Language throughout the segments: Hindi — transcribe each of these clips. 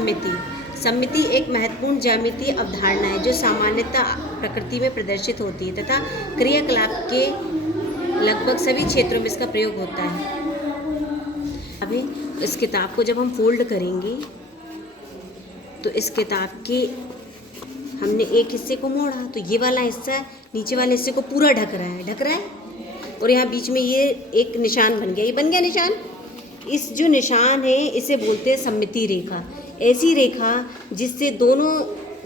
सममिति। सममिति एक महत्वपूर्ण ज्यामितीय अवधारणा है जो सामान्यतः प्रकृति में प्रदर्शित होती है तथा क्रियाकलाप के लगभग सभी क्षेत्रों में इसका प्रयोग होता है। अभी इस किताब को जब हम फोल्ड करेंगे तो इस किताब के हमने एक हिस्से को मोड़ा तो ये वाला हिस्सा नीचे वाले हिस्से को पूरा ढक रहा है और यहाँ बीच में ये एक निशान बन गया, ये बन गया निशान। इस जो निशान है इसे बोलते हैं सममिति रेखा। ऐसी रेखा जिससे दोनों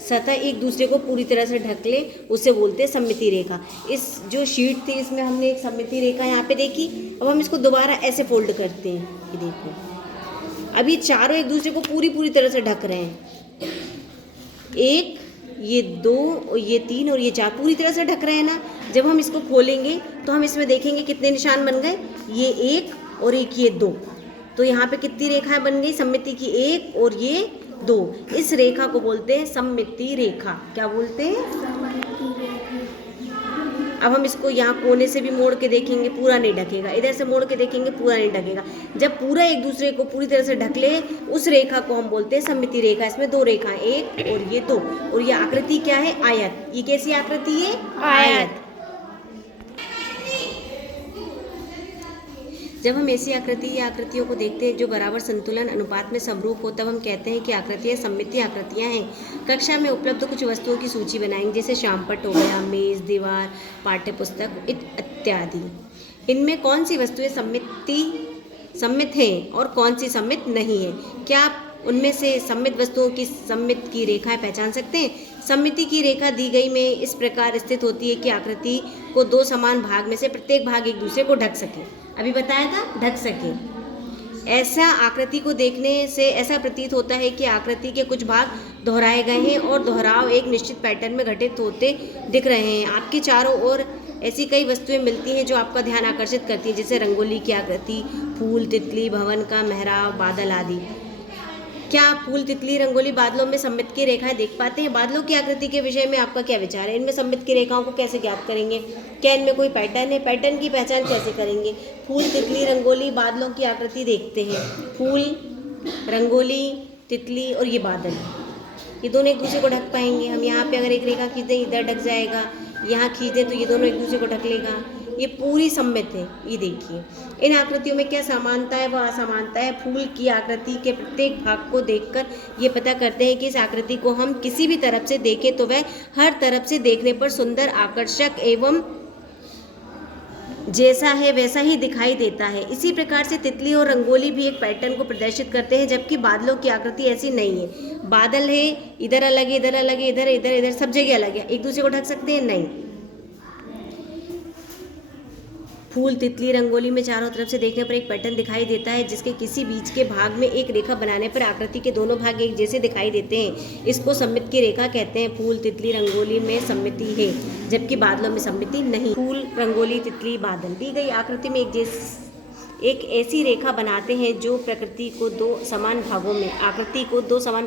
सतह एक दूसरे को पूरी तरह से ढक ले उसे बोलते हैं सममिति रेखा। इस जो शीट थी इसमें हमने एक सममिति रेखा यहाँ पे देखी। अब हम इसको दोबारा ऐसे फोल्ड करते हैं, ये देखो अब ये चारों एक दूसरे को पूरी तरह से ढक रहे हैं। एक, ये दो और ये तीन और ये चार पूरी तरह से ढक रहे हैं ना। जब हम इसको खोलेंगे तो हम इसमें देखेंगे कितने निशान बन गए, ये एक और एक ये दो। तो यहाँ पे कितनी रेखाएं बन गई सममिति की, एक और ये दो। इस रेखा को बोलते हैं सममिति रेखा। क्या बोलते हैं? अब हम इसको यहाँ कोने से भी मोड़ के देखेंगे, पूरा नहीं ढकेगा। इधर से मोड़ के देखेंगे, पूरा नहीं ढकेगा। जब पूरा एक दूसरे को पूरी तरह से ढक ले उस रेखा को हम बोलते हैं सममिति रेखा। इसमें दो रेखाएं, एक और ये दो, और ये आकृति क्या है? आयत। ये कैसी आकृति है? आयत। जब हम ऐसी आकृति या आकृतियों को देखते हैं जो बराबर संतुलन अनुपात में समरूप हो तब हम कहते हैं कि आकृतियाँ सममितीय आकृतियाँ हैं। कक्षा में उपलब्ध कुछ वस्तुओं की सूची बनाएंगे, जैसे श्यामपट्ट हो गया, मेज, दीवार, पाठ्यपुस्तक इत्यादि। इनमें कौन सी वस्तुएं सम्मित हैं और कौन सी सम्मित नहीं है? क्या आप उनमें से सम्मित वस्तुओं की सम्मित की रेखाएं पहचान सकते हैं? सममिति की रेखा दी गई में इस प्रकार स्थित होती है कि आकृति को दो समान भाग में से प्रत्येक भाग एक दूसरे को ढक सके। अभी बताया था, ढक सके। ऐसा आकृति को देखने से ऐसा प्रतीत होता है कि आकृति के कुछ भाग दोहराए गए हैं और दोहराव एक निश्चित पैटर्न में घटित होते दिख रहे हैं। आपके चारों ओर ऐसी कई वस्तुएं मिलती हैं जो आपका ध्यान आकर्षित करती है, जैसे रंगोली की आकृति, फूल, तितली, भवन का मेहराब, बादल आदि। क्या आप फूल, तितली, रंगोली, बादलों में सममित की रेखाएं देख पाते हैं? बादलों की आकृति के विषय में आपका क्या विचार है? इनमें सममित की रेखाओं को कैसे ज्ञात करेंगे? क्या इनमें कोई पैटर्न है? पैटर्न की पहचान कैसे करेंगे? फूल, तितली, रंगोली, बादलों की आकृति देखते हैं। फूल, रंगोली, तितली और ये बादल, ये दोनों एक दूसरे को ढक पाएंगे। हम यहाँ पे अगर एक रेखा खींच दें इधर ढक जाएगा, यहाँ खींच दें तो ये दोनों एक दूसरे को ढक लेगा। ये पूरी सम्मित है। ये देखिए इन आकृतियों में क्या समानता है व असमानता है। फूल की आकृति के प्रत्येक भाग को देखकर ये पता करते हैं कि इस आकृति को हम किसी भी तरफ से देखें तो वह हर तरफ से देखने पर सुंदर, आकर्षक एवं जैसा है वैसा ही दिखाई देता है। इसी प्रकार से तितली और रंगोली भी एक पैटर्न को प्रदर्शित करते हैं, जबकि बादलों की आकृति ऐसी नहीं है। बादल है, इधर अलग है, इधर अलग है, इधर इधर इधर सब जगह अलग है। एक दूसरे को ढक सकते हैं? नहीं। फूल, तितली, रंगोली में चारों तरफ से देखने पर एक पैटर्न दिखाई देता है, जिसके किसी बीच के भाग में एक रेखा बनाने पर आकृति के दोनों भाग एक जैसे दिखाई देते हैं। इसको सममित की रेखा कहते हैं। फूल, तितली, रंगोली में सममिति है, जबकि बादलों में सममिति नहीं। फूल, रंगोली, तितली, बादल दी गई आकृति में एक ऐसी रेखा बनाते हैं जो आकृति को दो समान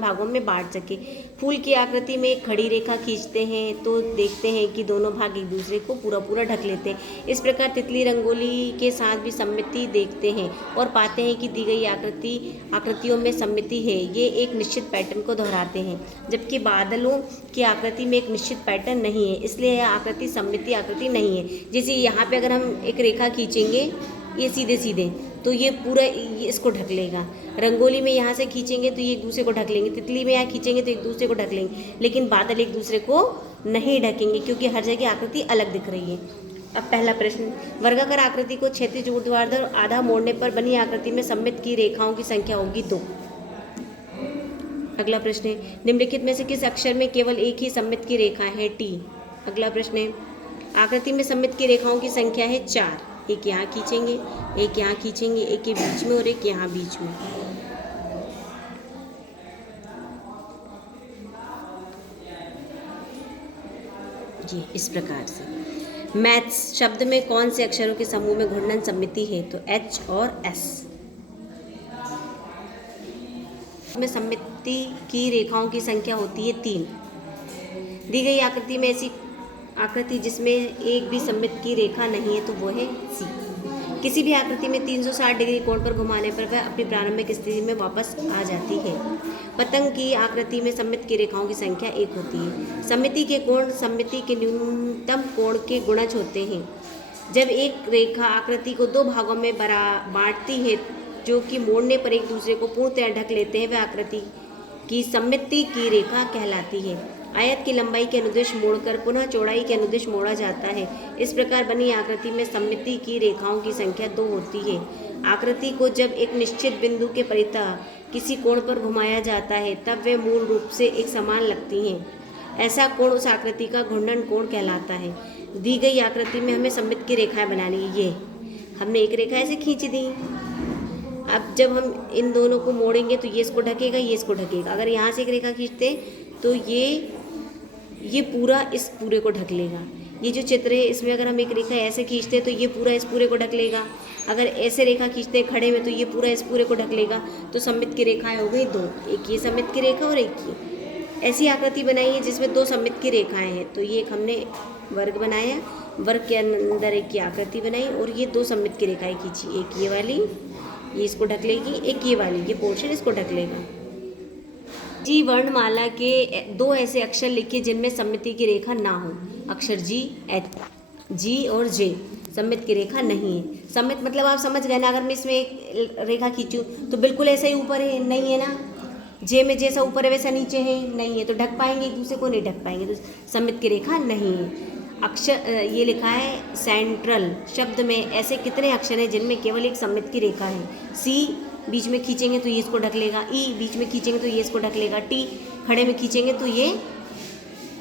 भागों में बांट सके। फूल की आकृति में एक खड़ी रेखा खींचते हैं तो देखते हैं कि दोनों भाग एक दूसरे को पूरा ढक लेते हैं। इस प्रकार तितली, रंगोली के साथ भी सममिति देखते हैं और पाते हैं कि दी गई आकृतियों में सममिति है। ये एक निश्चित पैटर्न को दोहराते हैं, जबकि बादलों की आकृति में एक निश्चित पैटर्न नहीं है, इसलिए यह आकृति सममिति आकृति नहीं है। जैसे यहाँ पे अगर हम एक रेखा खींचेंगे ये सीधे तो ये पूरा इसको ढक लेगा। रंगोली में यहाँ से खींचेंगे तो ये एक दूसरे को ढक लेंगे। तितली में यहाँ खींचेंगे तो एक दूसरे को ढक लेंगे, लेकिन बादल एक दूसरे को नहीं ढकेंगे क्योंकि हर जगह आकृति अलग दिख रही है। अब पहला प्रश्न, वर्गाकार आकृति को क्षैतिज, ऊर्ध्वाधर और आधा मोड़ने पर बनी आकृति में सममित की रेखाओं की संख्या होगी 2। अगला प्रश्न है, निम्नलिखित में से किस अक्षर में केवल एक ही सममित की रेखा है? टी। अगला प्रश्न है, आकृति में सममित की रेखाओं की संख्या है 4। एक यहाँ खींचेंगे, एक यहाँ खींचेंगे, एक के बीच में और एक यहाँ बीच में। जी इस प्रकार से। मैथ्स शब्द में कौन से अक्षरों के समूह में घूर्णन सममिति है? तो H और S। में सममिति की रेखाओं की संख्या होती है 3। दी गई आकृति में ऐसी आकृति जिसमें एक भी सममित की रेखा नहीं है तो वो है सी। किसी भी आकृति में 360 डिग्री कोण पर घुमाने पर वह अपनी प्रारंभिक स्थिति में वापस आ जाती है। पतंग की आकृति में सममित की रेखाओं की संख्या 1 होती है। सममिति के कोण सममिति के न्यूनतम कोण के गुणज होते हैं। जब एक रेखा आकृति को दो भागों में बांटती है जो कि मोड़ने पर एक दूसरे को पूर्णतः ढक लेते हैं, वह आकृति की सममिति की रेखा कहलाती है। आयत की लंबाई के अनुदिश मोड़कर पुनः चौड़ाई के अनुदिश मोड़ा जाता है। इस प्रकार बनी आकृति में सममिति की रेखाओं की संख्या 2 होती है। आकृति को जब एक निश्चित बिंदु के परितः किसी कोण पर घुमाया जाता है तब वे मूल रूप से एक समान लगती हैं। ऐसा कोण उस आकृति का घूर्णन कोण कहलाता है। दी गई आकृति में हमें सममित की रेखाएं बनानी है। ये हमने एक रेखा ऐसे खींच दी। अब जब हम इन दोनों को मोड़ेंगे तो ये इसको ढकेगा, ये इसको ढकेगा। अगर यहाँ से एक रेखा खींचते तो ये पूरा इस पूरे को ढक लेगा। ये जो चित्र है इसमें अगर हम एक रेखा ऐसे खींचते तो ये पूरा इस पूरे को ढक लेगा। अगर ऐसे रेखा खींचते खड़े में तो ये पूरा इस पूरे को ढक लेगा। तो सममित की रेखाएं हो गई 2, एक ये सममित की रेखा और एक ये। ऐसी आकृति बनाई है जिसमें 2 सममित की रेखाएं हैं। तो ये एक हमने वर्ग बनाया, वर्ग के अंदर एक की आकृति बनाई और ये 2 सममित की रेखाएं खींची। एक ये वाली, ये इसको ढक लेगी, एक ये वाली, ये पोर्शन इसको ढक लेगा। जी वर्णमाला के 2 ऐसे अक्षर लिखिए जिनमें सममिति की रेखा ना हो। अक्षर जी, एच, जी और जे सममित की रेखा नहीं है। सममित मतलब आप समझ गए ना। अगर मैं इसमें एक रेखा खींचूँ तो बिल्कुल ऐसा ही ऊपर है, नहीं है ना। जे में जैसा ऊपर है वैसा नीचे है, नहीं है। तो ढक पाएंगे एक दूसरे को? नहीं ढक पाएंगे। तो सममित की रेखा नहीं है। अक्षर ये लिखा है सेंट्रल शब्द में ऐसे कितने अक्षर हैं जिनमें केवल एक सममित की रेखा है। सी बीच में खींचेंगे तो ये इसको ढक लेगा, ई बीच में खींचेंगे तो ये इसको ढक लेगा, टी खड़े में खींचेंगे तो ये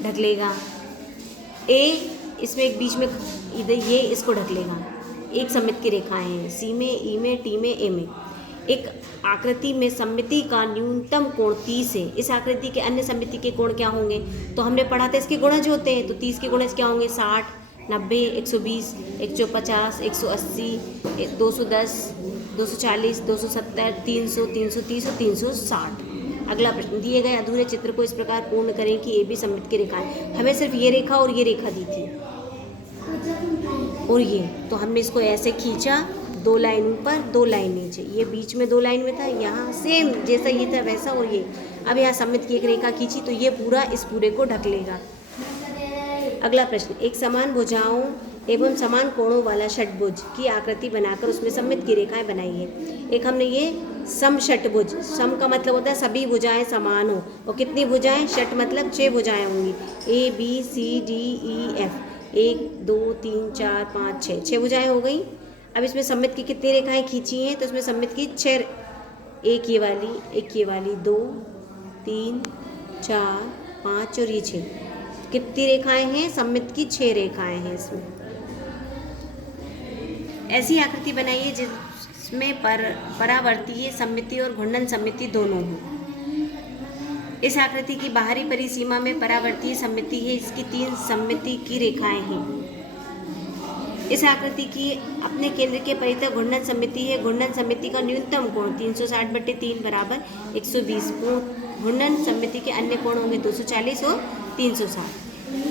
ढक लेगा, ए इसमें एक बीच में इधर ये इसको ढक लेगा। एक सममित की रेखाएं हैं सी में, ई में, टी में, ए में। एक आकृति में सममिति का न्यूनतम कोण 30 है। इस आकृति के अन्य सममिति के कोण क्या होंगे? तो हमने पढ़ा था इसके गुणज होते हैं। तो 30 के गुणज क्या होंगे? 60, 90, 120, 150, 180, 210, 240, 270, 300, 330 और 360। अगला प्रश्न, दिए गए अधूरे चित्र को इस प्रकार पूर्ण करें कि ए बी सममित की रेखाएं। हमें सिर्फ ये रेखा और ये रेखा दी थी और ये, तो हमने इसको ऐसे खींचा, 2 लाइन ऊपर 2 लाइन नीचे। ये बीच में 2 लाइन में था, यहाँ सेम जैसा ये था वैसा। और ये अब यहाँ सममित की एक रेखा खींची तो ये पूरा इस पूरे को ढक लेगा। अगला प्रश्न, एक समान भुजाओं एवं समान कोणों वाला षटभुज की आकृति बनाकर उसमें सममित की रेखाएं बनाई है। एक हमने ये समषटभुज, सम का मतलब होता है सभी भुजाएं समान हो। और कितनी भुजाएं? षट मतलब 6 भुजाएं होंगी। A B C D E F, 1 2 3 4 5 6, 6 भुजाएं हो गई। अब इसमें सममित की कितनी रेखाएं खींची हैं? तो इसमें सममित की 6, एक ये वाली, एक ये वाली, 2 3 4 5 और ये 6। कितनी रेखाएं हैं? सममित की 6 रेखाएं हैं इसमें। ऐसी आकृति बनाइए जिसमें परावर्तीय सममिति और घूर्णन सममिति दोनों हो। इस आकृति की बाहरी परिसीमा में परावर्तीय सममिति है। इसकी 3 सममिति की रेखाएं हैं। इस आकृति की अपने केंद्र के परितः घूर्णन सममिति है। घूर्णन सममिति का न्यूनतम कोण 360/3 बराबर 120। घूर्णन सममिति के अन्य कोण होंगे 240 और 360।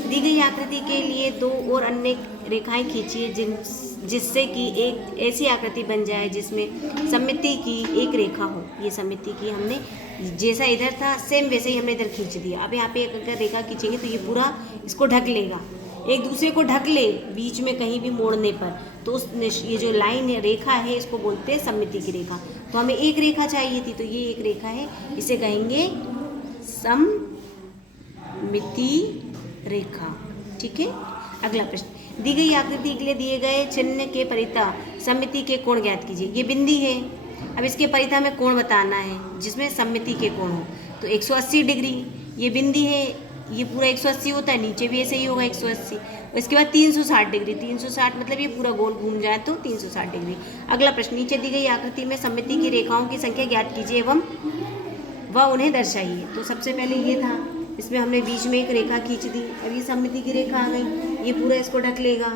दी गई आकृति के लिए 2 और अन्य रेखाएं खींचिए जिससे कि एक ऐसी आकृति बन जाए जिसमें सममिति की एक रेखा हो। ये सममिति की हमने जैसा इधर था सेम वैसे ही हमने इधर खींच दिया। अब यहाँ पे एक अगर रेखा खींचेंगे तो ये पूरा इसको ढक लेगा, एक दूसरे को ढक ले बीच में कहीं भी मोड़ने पर। तो उस ये जो लाइन है, रेखा है, इसको बोलते हैं सममिति की रेखा। तो हमें एक रेखा चाहिए थी, तो ये एक रेखा है, इसे कहेंगे सममिति रेखा। ठीक है। अगला प्रश्न, दी गई आकृति के लिए दिए गए चिन्ह के परितः सममिति के कोण ज्ञात कीजिए। ये बिंदी है। अब इसके परितः में कोण बताना है जिसमें सममिति के कोण हो। तो 180 डिग्री ये बिंदी है, ये पूरा 180 होता है, नीचे भी ऐसे ही होगा 180। इसके बाद 360 डिग्री, 360 मतलब ये पूरा गोल घूम जाए तो 360 डिग्री। अगला प्रश्न, नीचे दी गई आकृति में सममिति की रेखाओं की संख्या ज्ञात कीजिए एवं उन्हें दर्शाइए। तो सबसे पहले ये था, इसमें हमने बीच में एक रेखा खींच दी। अब ये सममिति की रेखा आ गई, ये पूरा इसको ढक लेगा।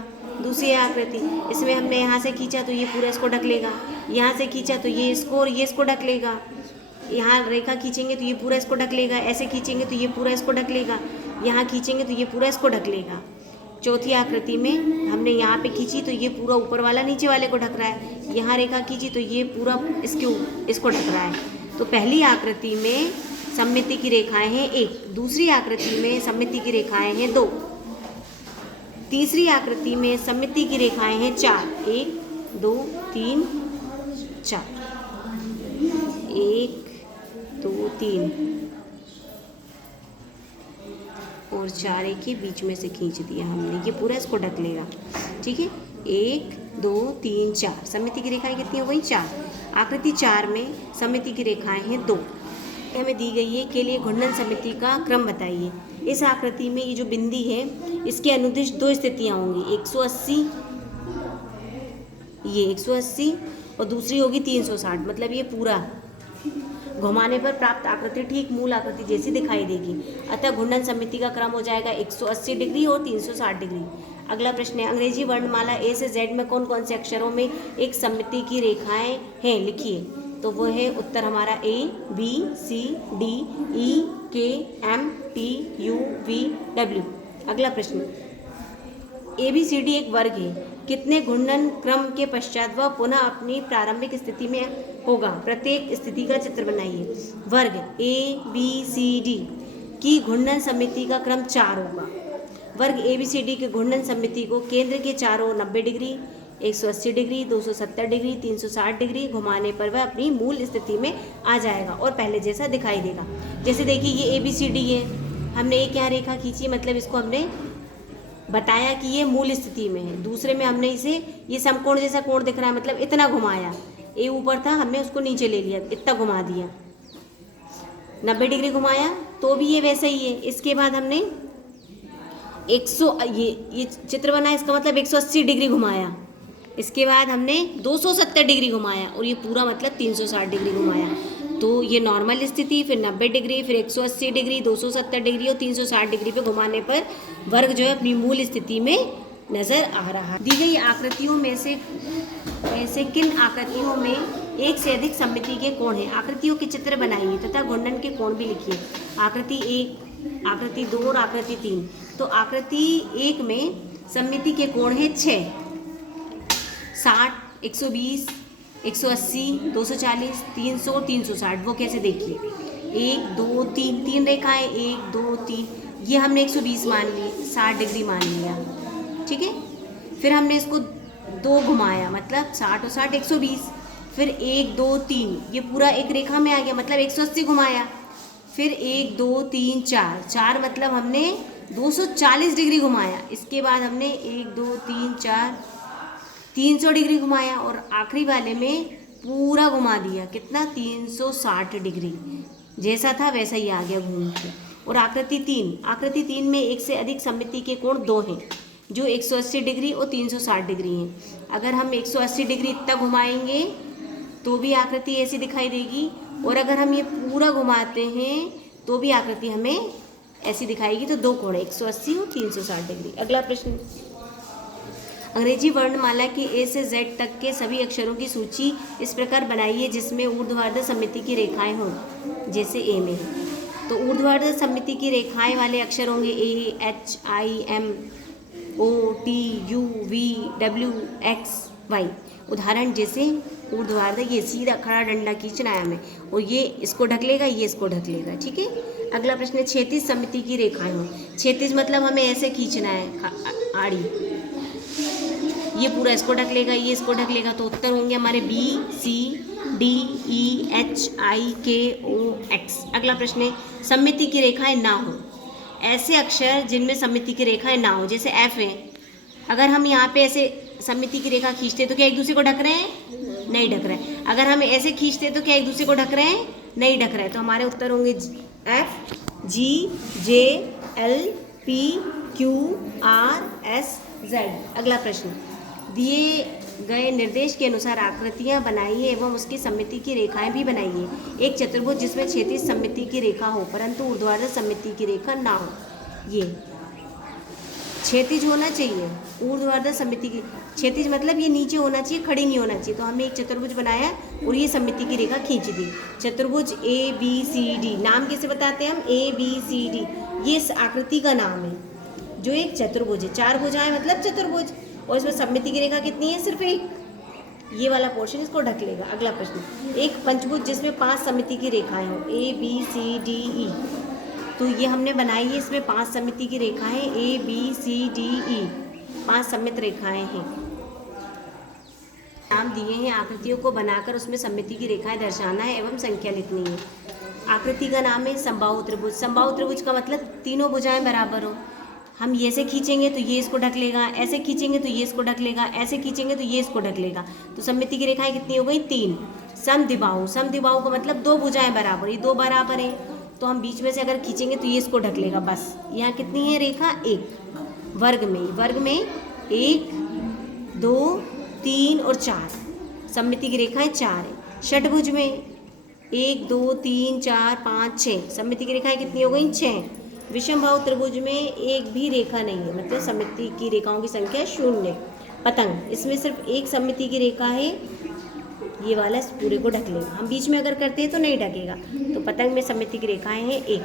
दूसरी आकृति, इसमें हमने यहाँ से खींचा तो ये पूरा इसको ढक लेगा, यहाँ से खींचा तो ये इसको और ये इसको ढक लेगा। यहाँ रेखा खींचेंगे तो ये पूरा इसको ढक लेगा, ऐसे खींचेंगे तो ये पूरा इसको ढक लेगा, यहाँ खींचेंगे तो ये पूरा इसको ढक लेगा। चौथी आकृति में हमने यहाँ पे खींची तो ये पूरा ऊपर वाला नीचे वाले को ढक रहा है, यहाँ रेखा खींची तो ये पूरा इसको ढक रहा है। तो पहली आकृति में सममिति की रेखाएं हैं 1, दूसरी आकृति में सममिति की रेखाएं हैं 2, तीसरी आकृति में सममिति की रेखाएं हैं 4, 1 2 3 4, 1 2 3 और 4 एक ही बीच में से खींच दिया हमने, ये पूरा इसको ढक लेगा। ठीक है, 1 2 3 4, सममिति की रेखाएं कितनी हो गई 4। आकृति 4 में सममिति की रेखाएं हैं 2, हमें दी गई है के लिए घूर्णन सममिति का क्रम बताइए। इस आकृति में ये जो बिंदी है इसके अनुदिश 2 स्थितियाँ होंगी, 180 ये 180 और दूसरी होगी 360, मतलब ये पूरा घुमाने पर प्राप्त आकृति ठीक मूल आकृति जैसी दिखाई देगी। अतः घूर्णन सममिति का क्रम हो जाएगा 180 डिग्री और 360 डिग्री। अगला प्रश्न है, अंग्रेजी वर्णमाला ए से जेड में कौन कौन से अक्षरों में एक सममिति की रेखाएं हैं, लिखिए। तो वो है उत्तर हमारा A B C D E K M T U V W। अगला प्रश्न, ABCD एक वर्ग है, कितने घूर्णन क्रम के पश्चात वह पुनः अपनी प्रारंभिक स्थिति में होगा, प्रत्येक स्थिति का चित्र बनाइए। वर्ग ABCD की घूर्णन सममिति का क्रम 4 होगा। वर्ग ABCD के घूर्णन सममिति को केंद्र के चारों 90 डिग्री, 180 डिग्री, 270 डिग्री, 360 डिग्री घुमाने पर वह अपनी मूल स्थिति में आ जाएगा और पहले जैसा दिखाई देगा। जैसे देखिए ये ABCD है, हमने एक यहाँ रेखा खींची, मतलब इसको हमने बताया कि ये मूल स्थिति में है। दूसरे में हमने इसे, ये समकोण जैसा कोण दिख रहा है, मतलब इतना घुमाया, ए ऊपर था, हमने उसको नीचे ले लिया, इतना घुमा दिया, 90 डिग्री घुमाया तो भी ये वैसा ही है। इसके बाद हमने ये चित्र बना, इसका मतलब 180 डिग्री घुमाया। इसके बाद हमने 270 डिग्री घुमाया और ये पूरा मतलब 360 डिग्री घुमाया। तो ये नॉर्मल स्थिति, फिर 90 डिग्री, फिर 180 डिग्री, 270 डिग्री और 360 डिग्री पे घुमाने पर वर्ग जो है अपनी मूल स्थिति में नज़र आ रहा है। दी गई आकृतियों में से किन आकृतियों में एक से अधिक सममिति के कोण हैं? आकृतियों के चित्र बनाइए तथा घूर्णन के कोण भी लिखिए। आकृति 1, आकृति 2 और आकृति 3। तो आकृति 1 में सममिति के कोण है 6, 60, 120, 180, 240, 300 और 360। वो कैसे देखिए, 1 2 3, 3 रेखाएं, 1 2 3, ये हमने 120 मान ली, 60 डिग्री मान लिया। ठीक है, फिर हमने इसको 2 घुमाया, मतलब 60 और 60 120, फिर 1 2 3, ये पूरा एक रेखा में आ गया, मतलब 180 घुमाया, फिर 1 2 3 4, 4 मतलब हमने 240 डिग्री घुमाया। इसके बाद हमने 1 2 3 4 300 डिग्री घुमाया और आखिरी वाले में पूरा घुमा दिया, कितना 360 डिग्री, जैसा था वैसा ही आ गया घूम के। और आकृति 3 में एक से अधिक सममिति के कोण 2 हैं जो 180 डिग्री और 360 डिग्री हैं। अगर हम 180 डिग्री इतना घुमाएंगे तो भी आकृति ऐसी दिखाई देगी, और अगर हम ये पूरा घुमाते हैं तो भी आकृति हमें ऐसी दिखाएगी। तो 2 कोण 180 और 360 डिग्री। अगला प्रश्न, अंग्रेजी वर्णमाला के ए से जेड तक के सभी अक्षरों की सूची इस प्रकार बनाइए जिसमें ऊर्ध्वाधर सममिति की रेखाएं हों, जैसे ए में। तो ऊर्ध्वाधर सममिति की रेखाएं वाले अक्षर होंगे A, H, I, M, O, T, U, V, W, X, Y. उदाहरण जैसे ऊर्ध्वाधर, ये सीधा खड़ा डंडा खींचना है हमें, और ये इसको ढक लेगा, ये इसको ढक लेगा। ठीक है, अगला प्रश्न है, क्षैतिज सममिति की रेखाएं हों। क्षैतिज मतलब हमें ऐसे खींचना है, आड़ी, ये पूरा इसको ढक लेगा, ये इसको ढक लेगा। तो उत्तर होंगे हमारे बी, सी, डी, ई, एच, आई, के, ओ, एक्स। अगला प्रश्न है, सममिति की रेखाएं ना हो। ऐसे अक्षर जिनमें सममिति की रेखाएं ना हो, जैसे एफ है, अगर हम यहाँ पे ऐसे सममिति की रेखा खींचते तो क्या एक दूसरे को ढक रहे हैं? नहीं ढक रहे हैं। अगर हम ऐसे खींचते तो क्या एक दूसरे को ढक रहे हैं? नहीं ढक रहे हैं। तो हमारे उत्तर होंगे F, G, J, L, P, Q, R, S, Z. अगला प्रश्न, दिए गए निर्देश के अनुसार आकृतियां बनाइए एवं उसकी सममिति की रेखाएं भी बनाइए। एक चतुर्भुज जिसमें क्षैतिज सममिति की रेखा हो परंतु ऊर्ध्वाधर सममिति की रेखा ना हो। ये क्षैतिज होना चाहिए, ऊर्ध्वाधर सममिति की, क्षैतिज मतलब ये नीचे होना चाहिए, खड़ी नहीं होना चाहिए। तो हमने एक चतुर्भुज बनाया और ये सममिति की रेखा खींच दी। चतुर्भुज ए बी सी डी, नाम कैसे बताते हैं हम? ए बी सी डी, ये इस आकृति का नाम है। जो एक चतुर्भुज है, 4 भुजाएं मतलब चतुर्भुज, और इसमें सममिति की रेखा कितनी है, सिर्फ एक। ये वाला पोर्शन इसको ढक लेगा। अगला प्रश्न, एक पंचभुज जिसमें 5 सममिति की रेखाएं हो, ए बी सी डी ई। तो ये हमने बनाई है, इसमें 5 सममिति की रेखाएं ए बी सी डी ई, 5 सममित रेखाएं हैं। नाम दिए हैं, आकृतियों को बनाकर उसमें सममिति की रेखाएं दर्शाना है एवं संख्या लिखनी है। आकृति का नाम है समबाहु त्रिभुज। समबाहु त्रिभुज का मतलब तीनों भुजाएं बराबर हो। हम ये से खींचेंगे तो ये इसको ढक लेगा, ऐसे खींचेंगे तो ये इसको ढक लेगा, ऐसे खींचेंगे तो ये इसको ढक लेगा। तो सममिति की रेखाएं कितनी हो गई, 3। समद्विबाहु, समद्विबाहु का मतलब 2 भुजाएं बराबर, ये 2 बराबर हैं, तो हम बीच में से अगर खींचेंगे तो ये इसको ढक लेगा बस। यहाँ कितनी है रेखा, 1। वर्ग में 1 2 3 और 4, सममिति की रेखाएं 4 है। षटभुज में 1 2 3 4 5 6, सममिति की रेखाएं कितनी हो गई, 6। विषमबाहु त्रिभुज में एक भी रेखा नहीं है, मतलब सममिति की रेखाओं की संख्या 0। पतंग, इसमें सिर्फ एक सममिति की रेखा है, ये वाला इस पूरे को ढक लेगा। हम बीच में अगर करते हैं तो नहीं ढकेगा। तो पतंग में सममिति की रेखाएं हैं 1।